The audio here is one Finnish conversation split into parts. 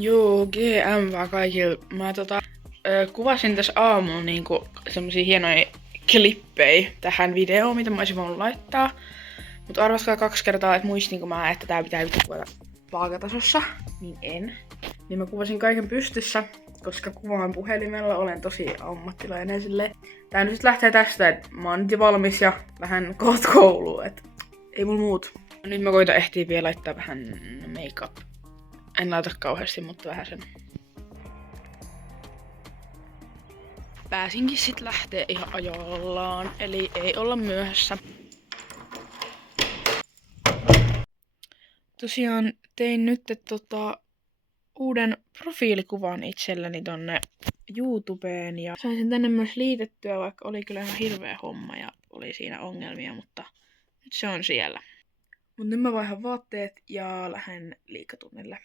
Joo, GM vaan kaikille. Mä kuvasin tässä aamulla niinku semmosia hienoja klippejä tähän videoon, mitä mä olisin voinut laittaa. Mut arvaskaa 2 kertaa, että muistinko mä, että tää pitää kuvata vaakatasossa. Niin en. Niin mä kuvasin kaiken pystyssä, koska kuvaan puhelimella olen tosi ammattilainen silleen. Tää nyt lähtee tästä, että mä oon nyt jo valmis ja vähän koot kouluun, et ei mulla muut. Nyt mä koitan ehtiä vielä laittaa vähän make-up. En laita kauheasti, mutta vähän sen. Pääsinkin sit lähtee ihan ajallaan, eli ei olla myöhässä. Tosiaan tein nyt uuden profiilikuvan itselleni tonne YouTubeen ja sain sen tänne myös liitettyä, vaikka oli kyllä ihan hirveä homma ja oli siinä ongelmia, mutta nyt se on siellä. Mut nyt mä vaihan vaatteet ja lähden liikatunnille.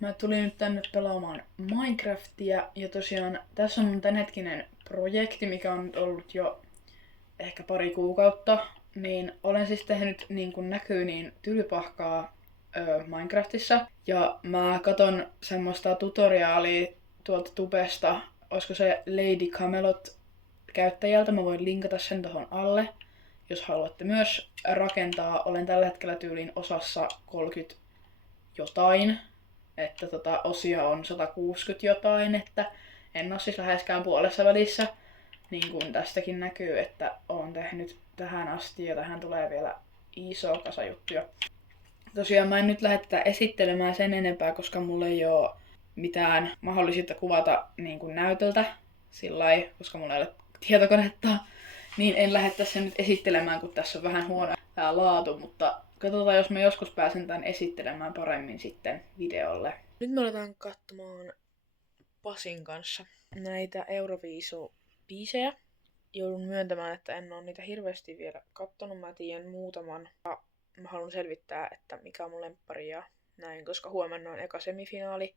Mä tulin nyt tänne pelaamaan Minecraftia ja tosiaan tässä on mun tämänhetkinen projekti, mikä on nyt ollut jo ehkä pari kuukautta. Niin olen siis tehnyt niin kuin näkyy niin tylypahkaa Minecraftissa. Ja mä katon semmoista tutoriaalia tuolta tubesta, olisiko se Lady Camelot käyttäjältä, mä voin linkata sen tohon alle. Jos haluatte myös rakentaa, olen tällä hetkellä tyyliin osassa 30 jotain. Että osia on 160 jotain, että en oo siis läheskään puolessa välissä. Niin kuin tästäkin näkyy, että oon tehnyt tähän asti ja tähän tulee vielä iso kasa juttuja. Tosiaan mä en nyt lähde tätä esittelemään sen enempää, koska mulla ei oo mitään mahdollisuutta kuvata niin kuin näytöltä sillai, koska mulla ei ole tietokonetta. Niin en lähde tässä nyt esittelemään, kun tässä on vähän huono tää laatu, mutta katsotaan, jos mä joskus pääsen tän esittelemään paremmin sitten videolle. Nyt me aletaan katsomaan Pasin kanssa näitä Euroviisu-biisejä. Joudun myöntämään, että en oo niitä hirveästi vielä kattonut. Mä tiedän muutaman. Ja mä haluan selvittää, että mikä on mun lemppari ja näin, koska huomenna on eka semifinaali.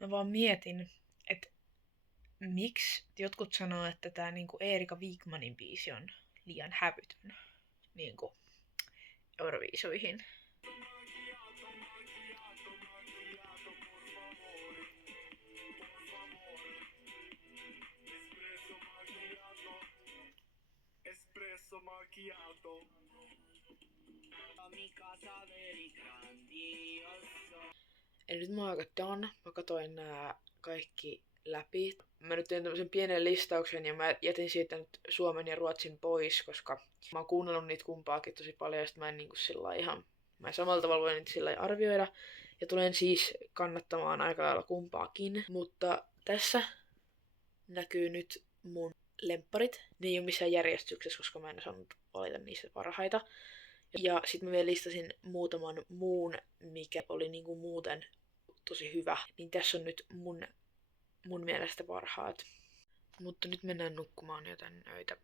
Mä vaan mietin, että miksi jotkut sanoo, että tää niinku Erika Wigmanin biisi on liian hävytön niinku Euroviisuihin. Espresso macchiato. Eli nyt mä oon aika done. Mä katoin nää kaikki läpi. Mä nyt tein tämmösen pienen listauksen ja mä jätin siitä nyt Suomen ja Ruotsin pois, koska mä oon kuunnellut niitä kumpaakin tosi paljon ja sit mä en niinku sillä ihan... Mä en samalla tavalla voi niitä sillä arvioida. Ja tulen siis kannattamaan aika lailla kumpaakin. Mutta tässä näkyy nyt mun lempparit. Ne ei oo missään järjestyksessä, koska mä en osannut valita niistä parhaita. Ja sit mä vielä listasin muutaman muun, mikä oli niinku muuten tosi hyvä. Niin tässä on nyt mun mielestä parhaat. Mutta nyt mennään nukkumaan joten öitä.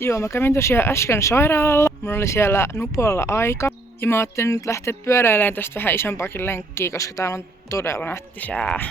Joo, mä kävin tosiaan äsken sairaalalla. Mulla oli siellä Nupolla aika. Ja mä ajattelin nyt lähteä pyöräilemään tästä vähän isompaakin lenkkiä, koska täällä on todella nätti sää.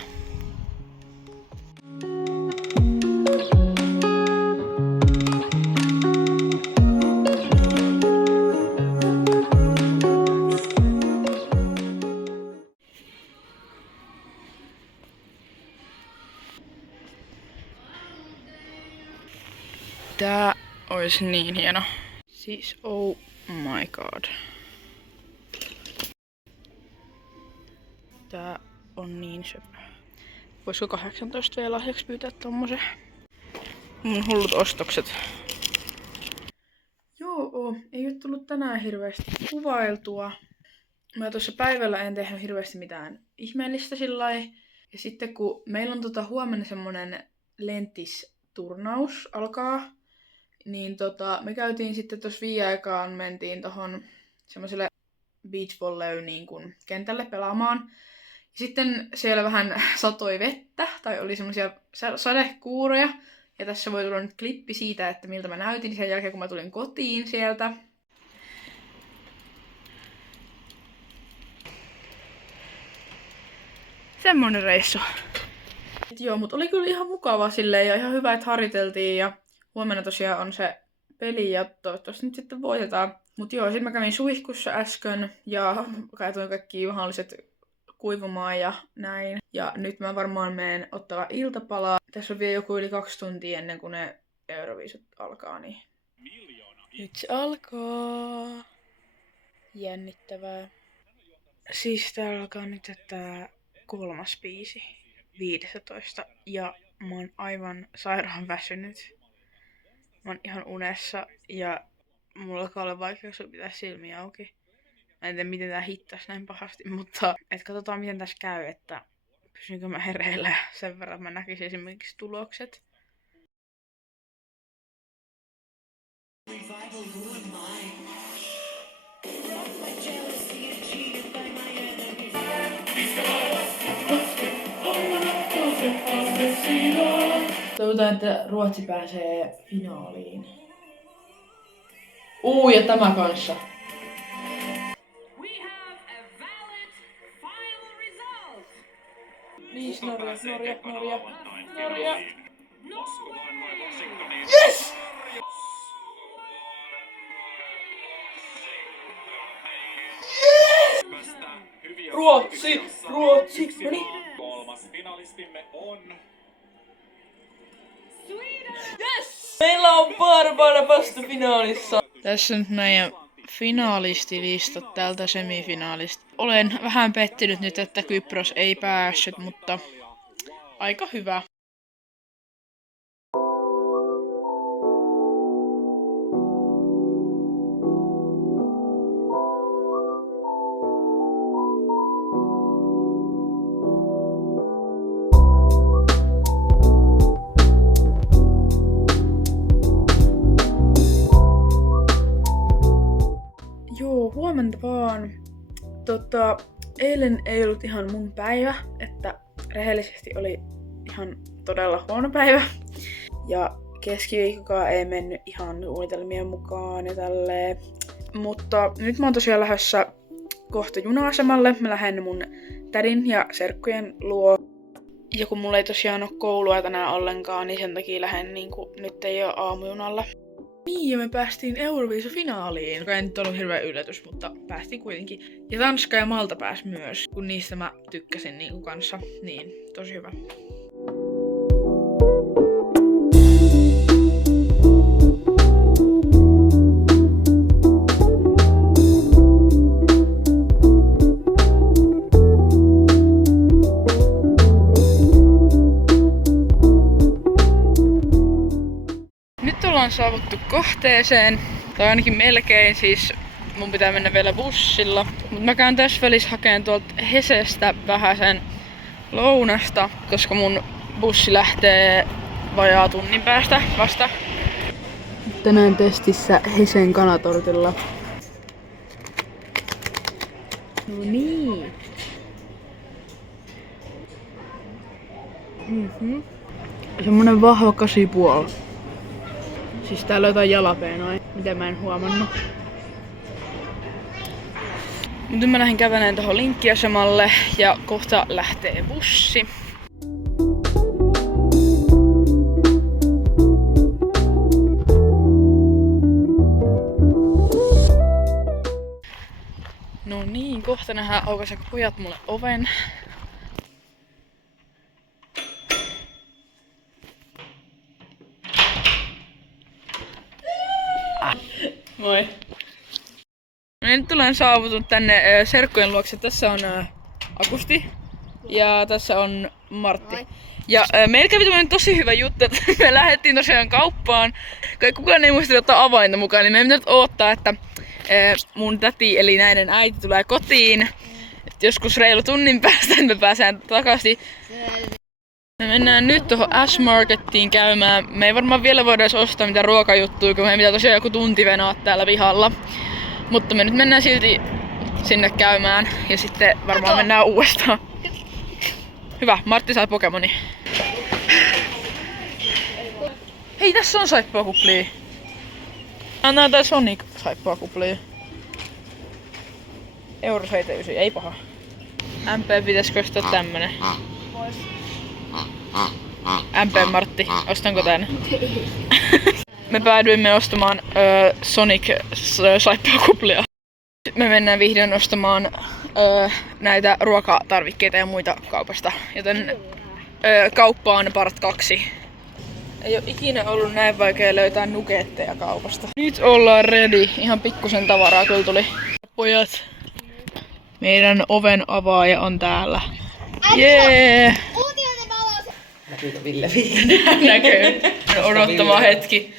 Tää olisi niin hieno. Siis oh my god. Tää on niin söpö. Voisiko 18 vielä lahjaksi pyytää tommosen? Mun hullut ostokset. Joo, ei oo tullut tänään hirveästi kuvailtua. Mä tuossa päivällä en tehnyt hirveästi mitään ihmeellistä sillai. Ja sitten kun meillä on huomenna semmonen lentisturnaus alkaa, niin me käytiin sitten tuossa viiaikaan, mentiin tohon semmoiselle beach volley niin kuin kentälle pelaamaan. Ja sitten siellä vähän satoi vettä, tai oli semmoisia sadekuuroja. Ja tässä voi tulla nyt klippi siitä, että miltä mä näytin sen jälkeen, kun mä tulin kotiin sieltä. Semmonen reissu. Joo, mut oli kyllä ihan mukava silleen ja ihan hyvä, että harjoiteltiin ja huomenna tosiaan on se peli ja toivottavasti nyt sitten voitetaan. Mut joo, sit mä kävin suihkussa äsken ja katsoin kaikki mahdolliset kuivumaan ja näin. Ja nyt mä varmaan menen ottaa iltapalaa. Tässä on vielä joku yli 2 tuntia ennen kuin ne Euroviisut alkaa, niin nyt se alkaa. Jännittävää. Siis täällä alkaa nyt tää 3. biisi 15 ja mä oon aivan sairaan väsynyt. Mä oon ihan unessa ja mulla alkaa olla vaikeuksia pitää silmiä auki. Mä en tiedä miten tää hittas näin pahasti, mutta katsotaan miten tässä käy, että pysynkö mä hereillä ja sen verran mä näkisin esimerkiksi tulokset. Toivotaan, että Ruotsi pääsee finaaliin. Ja tämä kanssa. Norja. Yes! Ruotsi! No niin. Kolmas finalistimme on... Yes! Meillä on Barbara vasta finaalissa. Tässä on meidän finaalistilistat tältä semifinaalista. Olen vähän pettynyt nyt, että Kypros ei päässyt, mutta aika hyvä. Huomenta vaan. Eilen ei ollut ihan mun päivä, että rehellisesti oli ihan todella huono päivä. Ja keskiviikkokaan ei mennyt ihan suunnitelmien mukaan ja tälleen. Mutta nyt mä oon tosiaan lähdössä kohta juna-asemalle. Mä lähden mun tädin ja serkkujen luo. Ja kun mulla ei tosiaan ole koulua tänään ollenkaan, niin sen takia lähden nyt ei ole aamujunalla. Niin, ja me päästiin Euroviisufinaaliin, joka ei nyt ollut hirveä yllätys, mutta päästiin kuitenkin. Ja Tanska ja Malta pääsi myös, kun niistä mä tykkäsin kanssa. Niin, tosi hyvä. Ollaan saavuttu kohteeseen, tai ainakin melkein, siis mun pitää mennä vielä bussilla. Mutta mä käyn tässä välissä hakeen tuolta Hesestä vähäsen lounasta, koska mun bussi lähtee vajaa tunnin päästä vasta. Tänään testissä Hesen kanatortilla. No niin. Semmonen vahva 8,5. Siis täällä on jotain jalapeenoja, mitä mä en huomannut. Nyt mä lähdin kävelemään tohon linkkiasemalle ja kohta lähtee bussi. No niin, kohta nähdään aukaiseko pojat mulle oven. Moi. Nyt tulen saavutun tänne serkkujen luokse. Tässä on Akusti ja tässä on Martti. Moi. Ja meillä kävi tämmönen tosi hyvä juttu, että me lähdettiin tosiaan kauppaan. Kukaan ei muista ottaa avainta mukaan, niin meidän pitää nyt odottaa, että mun täti eli näiden äiti tulee kotiin. Et joskus reilu tunnin päästä, että me pääsään takaisin. Me mennään nyt tuohon S-Markettiin käymään. Me ei varmaan vielä voida edes ostaa mitään ruokajuttuja, kun meidän pitää tosiaan joku tunti venaa täällä pihalla. Mutta me nyt mennään silti sinne käymään ja sitten varmaan mennään uudestaan. Hyvä, Martti sai Pokemoni. Hei, tässä on saippuakuplia. Anna tää Sonic saippuakuplia. Euro 79, ei paha. MP, pitäisikö ostaa tämmönen? Vois. MP Martti, ostanko tän? Me päädyimme ostamaan Sonic saippuakuplia. Me mennään vihdoin ostamaan näitä ruokatarvikkeita ja muita kaupasta. Joten kauppa on part 2. Ei oo ikinä ollut näin vaikea löytää nuggetteja kaupasta. Nyt ollaan ready. Ihan pikkusen tavaraa kyllä tuli. Pojat, meidän oven avaaja on täällä. Jee! Uutinen valo! Näkyykö Ville Viikanen? Näkyy. Odottava hetki.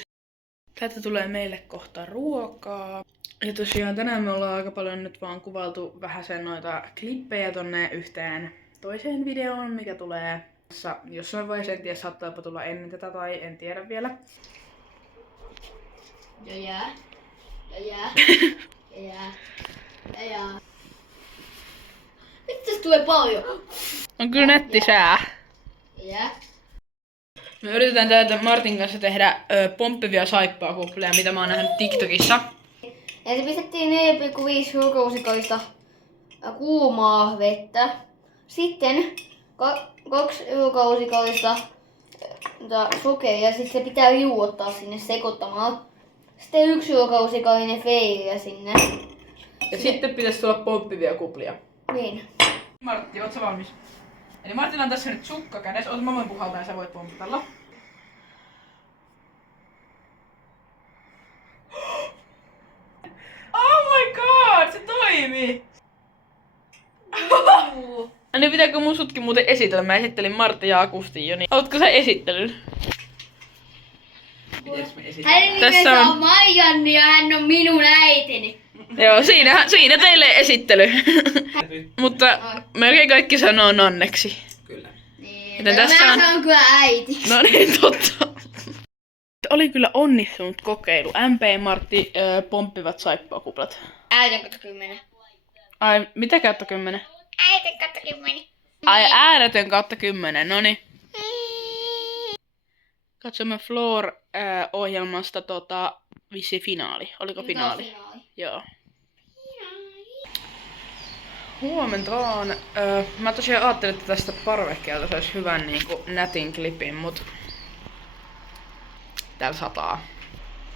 Täältä tulee meille kohta ruokaa. Ja tosiaan tänään me ollaan aika paljon nyt vaan kuvailtu vähäsen noita klippejä tonne yhteen toiseen videoon, mikä tulee jossain vaiheessa, en tiedä, saattaapa tulla ennen tätä tai en tiedä vielä. Ja. Nyt tästä tulee paljon. On kyllä nätti sää. Ja. Me yritetään täältä Martin kanssa tehdä pomppivia saippuakuplia, mitä mä oon nähnyt TikTokissa. Ja se pistettiin 4,5 ruukousikoista kuumaa vettä. Sitten 2 ruukousikoista sokeria, sitten se pitää liuottaa sinne sekoittamaan. Sitten 1 ruukousikoinen feiriä sinne. Ja sitten pitäisi tulla pomppivia kuplia. Niin. Martti, ootko valmis? Eli Martilla on tässä nyt sukka kädessä. Oota, mä voin puhaltaa ja sä voit pomppitella. Oh my god, se toimii! Niin pitääkö mun sutkin muuten esitellä? Mä esittelin Martti ja Akusti jo, niin ootko sä esittelyn? Mites me esitellään? Hänen Tässä nimensä on- on Maijanni ja hän on minun äitini. Joo, siinä teille esittely. Mutta melkein kaikki sanoo nanneksi. Kyllä. Niin, Joten tässä mä on- sanon kyllä äiti. No niin, totta. Oli kyllä onnistunut kokeilu. MP ja Martti pomppivat saippuakuplat. Äiti kautta 10. Ai, mitä kautta 10? Äiti kautta 10. Ai, ääretön kautta 10, noni. Katsomme Floor-ohjelmasta vissi finaali. Oliko finaali? Joo. Huomenta vaan. Mä tosiaan ajattelin, että tästä parvekkeelta saisi hyvän nätin klipin, mut täällä sataa.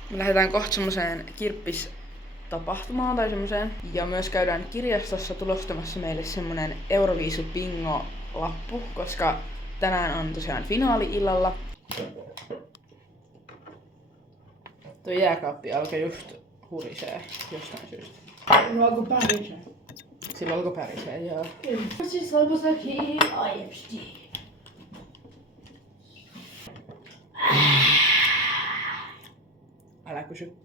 Me lähdetään kohta semmoseen kirppistapahtumaan tai semmoseen. Ja myös käydään kirjastossa tulostamassa meille semmonen Euroviisu bingo-lappu, koska tänään on tosiaan finaali-illalla. Tuo jääkaappi alkoi just hurisee jostain syystä. No alkoi pärisee. Silloin alkoi pärisee, joo. Siis lopustakin aiemmin. Älä kysy.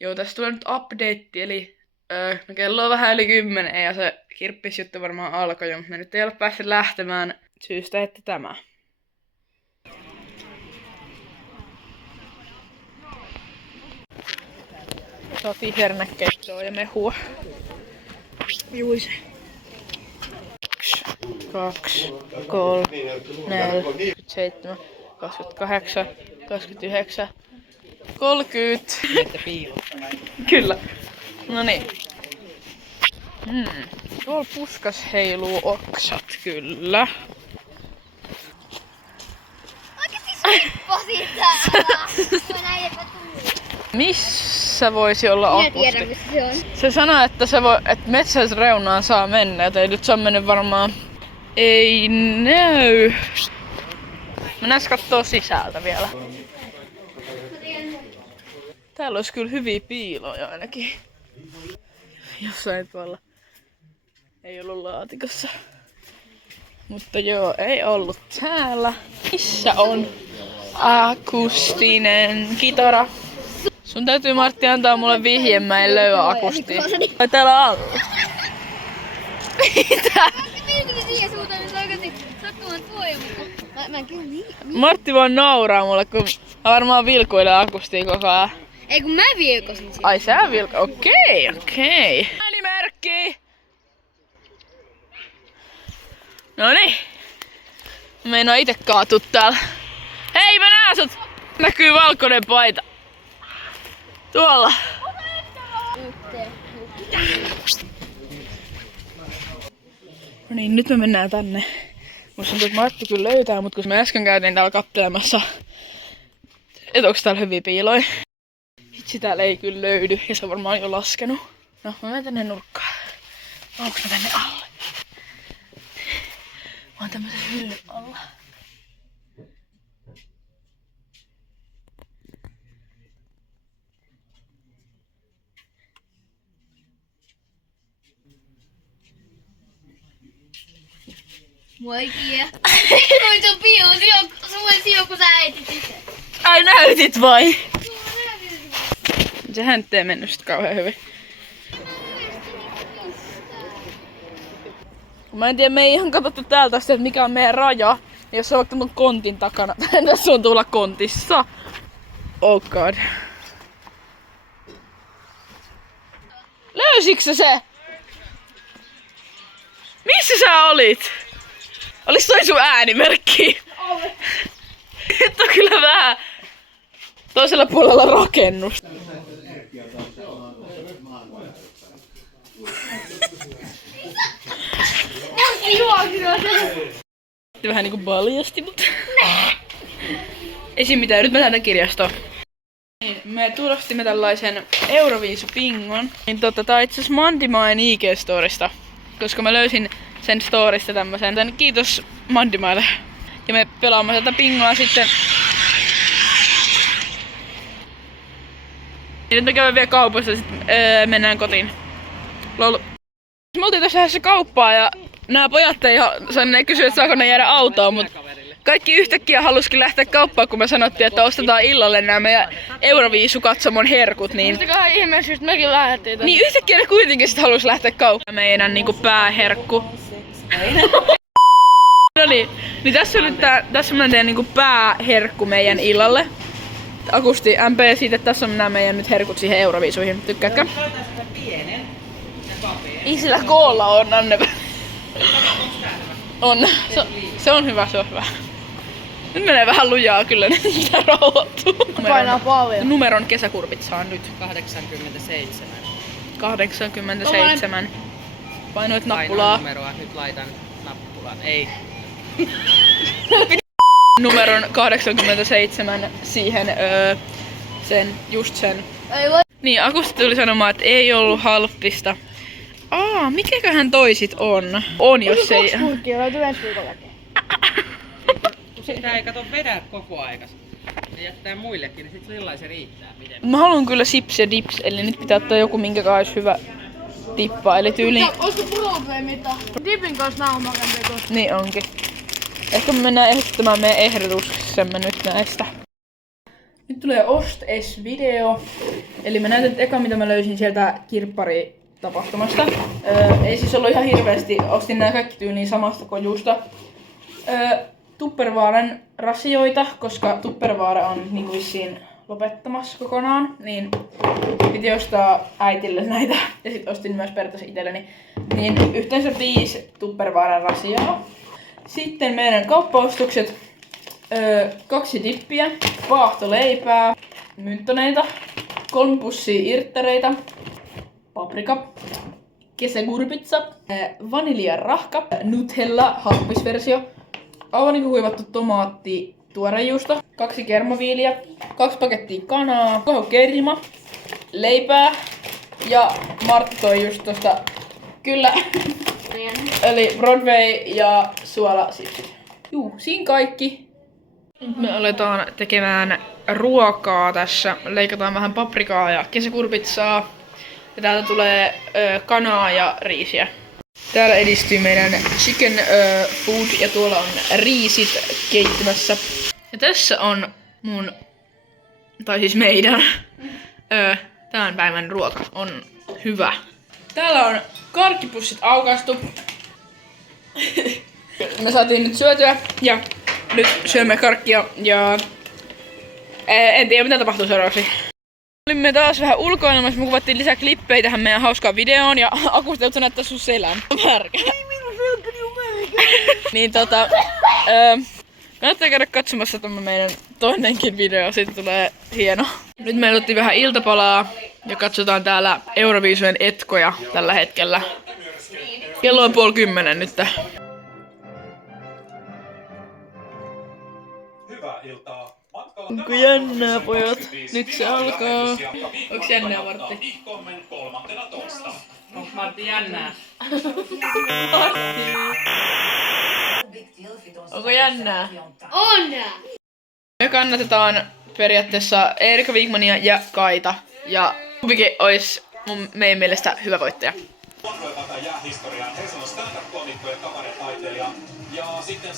Joo, tässä tulee nyt update, eli no kello on vähän yli 10 ja se kirppisjuttu varmaan alkoi jo, mutta me nyt ei ole päässyt lähtemään syystä, että tämä. Saatiin hernekeittoa ja mehua. Juise. 1, 2, 3, 4, 7, 28, 29, 30. Että piilottaa näin. Kyllä. No niin. Tuolla puskas heiluu oksat, kyllä. Oikeesti täällä. Mä näin epätullut. Missä voisi olla Minä akusti? tiedän missä se on. Se sanoi, että että metsän reunaan saa mennä, joten nyt se on mennyt varmaan... Ei näy. Mennään kattoo sisältä vielä. Täällä olisi kyllä hyviä piiloja ainakin. Jossain tuolla. Ei ollut laatikossa. Mutta joo, ei ollut täällä. Missä on akustinen kitara? Sun täytyy Martti antaa mulle vihje, mä en löydä akustia. Vai täällä alla? Mitä? Minäkin siihen suuntaan, että oikeesti sattumaan tuoja, mutta mä en kyllä niin. Martti vaan nauraa mulle, kun mä varmaan vilkuilen akustia koko ajan. Ei kun mä vilkosin sitä. Ai sä okei. Äänimerkki! Noniin. Meinaa ite kaatua täällä. Hei, mä näen Näkyy valkoinen paita. Tuolla. No niin, nyt me mennään tänne. Musta tuntuu, että Martti kyllä löytää, mutta kun me äsken käytiin täällä kattelemassa, että onks täällä hyviä piiloja. Hitsi, täällä ei kyllä löydy ja se on varmaan jo laskenut. No, mä menen tänne nurkkaan. Onks mä tänne alle? Mä oon tämmösen hyllyn alla. Moikia. Noin sun piu, sun joku sä äitit itse. Ai näytit vai? Sehän nyt ei mennyt sit kauhean hyvin. Mä en tiedä, me ei ihan katsottu täältä asti, että mikä on meidän raja. Jos se on vaikka mun kontin takana. Tässä on tuolla kontissa. Oh god. Löysitkö se? Missä sä olit? Olis toi sun äänimerkki? Oli. Nyt on kyllä vähän toisella puolella rakennusta. Vähän niinku paljasti, mutta ei siinä mitään. Nyt mä lähdetään kirjastoon. Niin, me tulostimme tällaisen Euroviisu-pingon. Niin tää on itse asiassa Mandimaen IG-storista, koska mä löysin sen storista tämmösen. Kiitos Mandimaelle. Ja me pelaamme tätä pingoa sitten. Ja nyt me käydään vielä kaupassa ja sit mennään kotiin. Lol. Me oltiin tässä lähdössä kauppaa ja nämä pojat ne kysyivät, että saako ne jäädä autoon, mutta kaikki yhtäkkiä halusikin lähteä kauppaan, kun me sanottiin, että ostetaan illalle nämä meidän Euroviisu-katsomon herkut. Niin Mistäköhän ihmeessä just mekin lähdettiin tänne. niin yhtäkkiä ne kuitenkin sit halusi lähteä kauppaan. Meidän niinku pääherkku. No niin tässä on nyt tässä on teidän niinku pääherkku meidän illalle. Akusti MP siitä, että tässä on nämä meidän nyt herkut siihen Euroviisuihin. Tykkäätkö? Ei sillä koolla on, Anne. On. Se on hyvä, se on hyvä. Nyt menee vähän lujaa kyllä, niin pitää rauhoittua. Painaa paljon. Numeron kesäkurpit saa nyt. 87. 87. Painoit nappulaa. Painoin numeroa, nyt laitan nappulan. Ei. Numeron 87 siihen just sen. Ei voi. Niin, Akusta tuli sanomaan, että ei ollut halppista. Mikäköhän toisit on? On, jos ei... Kurkkia löytyy ensi viikollakin. Sitä ei kato vedä koko aikas. Se jättää muillekin, niin sit sellainen se riittää. Miten? Mä haluan kyllä sips ja dips, eli nyt pitää ottaa joku minkä olisi hyvä tippa, eli tyyli... Olisiko Broadway mitä? Dipin kanssa nää on makempi. Niin onkin. Ehkä me mennään ehdottamaan meidän ehdotuksemme nyt näistä. Nyt tulee Ost-S-video. Eli mä näytän eka mitä mä löysin sieltä kirpparitapahtumasta. Ei siis ollut ihan hirveästi, ostin nää kaikki tyyliin samasta kojusta. Tupperwaren rasioita, koska Tupperware on niinku vissiin lopettamassa kokonaan, niin piti ostaa äitille näitä ja sit ostin myös periaatteessa itselleni. Niin yhteensä 5 Tupperwaren rasiaa. Sitten meidän kauppaostokset, 2 dippiä, paahtoleipää, mynttoneita, 3 pussia irttareita, paprika, kesäkurpitsa, vaniljarahka, Nutella happisversio, aivan huivattu tomaatti, tuorejuusto, 2 kermaviiliä, 2 pakettia kanaa, kerma, leipää ja Martti toi just tosta, kyllä, eli Broadway ja suolasipsit. Juu, siinä kaikki. Nyt me aletaan tekemään ruokaa tässä. Leikataan vähän paprikaa ja kesäkurpitsaa. Ja täältä tulee kanaa ja riisiä. Täällä edistyy meidän chicken food ja tuolla on riisit keittymässä. Ja tässä on mun, tai siis meidän, tämän päivän ruoka on hyvä. Täällä on karkkipussit aukaistu. Me saatiin nyt syötyä ja nyt syömme karkkia ja en tiedä mitä tapahtuu seuraavaksi. Olimme taas vähän ulkoilemassa, me kuvattiin lisää klippejä tähän meidän hauskaan videoon ja Akusta joutui näyttää sun selän. Märkä. Ei minun selkäni on märkä. Niin Kannattaa käydä katsomassa tämä meidän toinenkin video, siitä tulee hieno. Nyt meillä otettiin vähän iltapalaa ja katsotaan täällä Euroviisujen etkoja tällä hetkellä. Kello on 9:30 nyt. Hyvää iltaa. Matkalla Onko jännää, pojat? Nyt se alkaa. Onks jännää, Martti? Ihkommen 13. Onks Martti jännää? Onko jännää? On! Me kannatetaan periaatteessa Erika Wigmania ja Kaita. Ja kumpikin olisi meidän mielestä hyvä voittaja. Vanhoilta jäähistoriaan Helsingin stand-up-komikko ja kabaretaiteilija. Ja sitten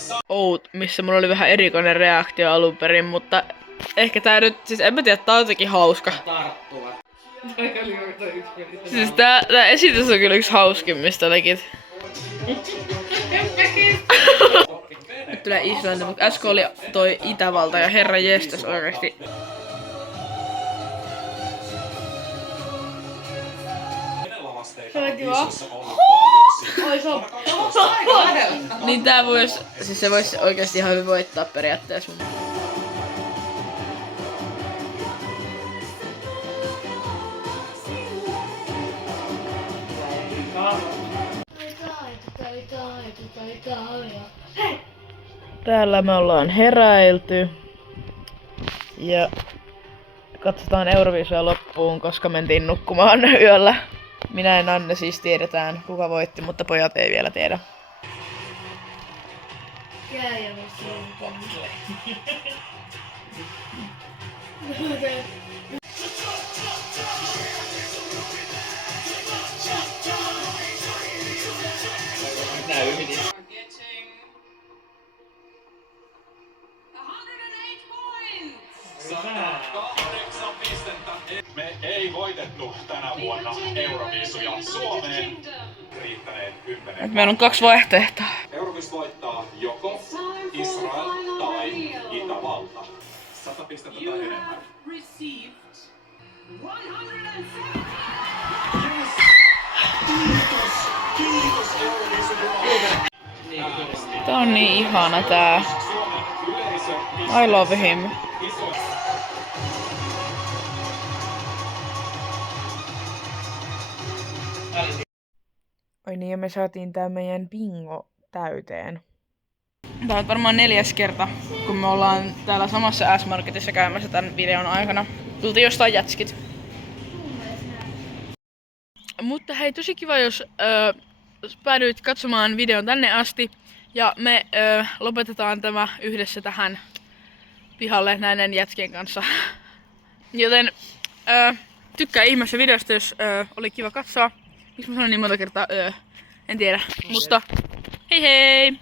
Missä mulla oli vähän erikoinen reaktio alun perin, mutta ehkä tää nyt, siis en mä tiedä, tää on jotenkin hauska. Tarttuva. Siis tää esitys on kyllä yksi hauskimmista legit. Nyt tulee Islanti, mutta äsken oli toi Itävalta ja herra jestas oikeesti. Niin tää vois, siis se vois oikeesti ihan hyvin voittaa periaatteessa. Täällä me ollaan heräilty ja katsotaan Euroviisuja loppuun, koska mentiin nukkumaan yöllä. Minä ja Nanne siis tiedetään, kuka voitti, mutta pojat ei vielä tiedä. me ei voitettu tänä vuonna Euroviisuja Suomeen. Riittäneet 10. Meillä on 2 vaihtoehtoa. Euroviisut voittaa joko Israel tai Itävalta. 100 pistettä tai enemmän. Kiitos Euroviisuja. Tää on niin ihana tää. Suomen yleisö I love him. iso. Oi niin, ja me saatiin tää meidän bingo täyteen. Tää on varmaan 4. kerta, kun me ollaan täällä samassa S-Marketissa käymässä tän videon aikana. Tultiin jostain jätskit. Mutta hei, tosi kiva, jos päädyit katsomaan videon tänne asti. Ja me lopetetaan tämä yhdessä tähän pihalle näiden jätkien kanssa. Joten tykkää ihmeessä videosta, jos oli kiva katsoa. Miksi mä sanoin niin monta kertaa en tiedä. Mutta hei hei!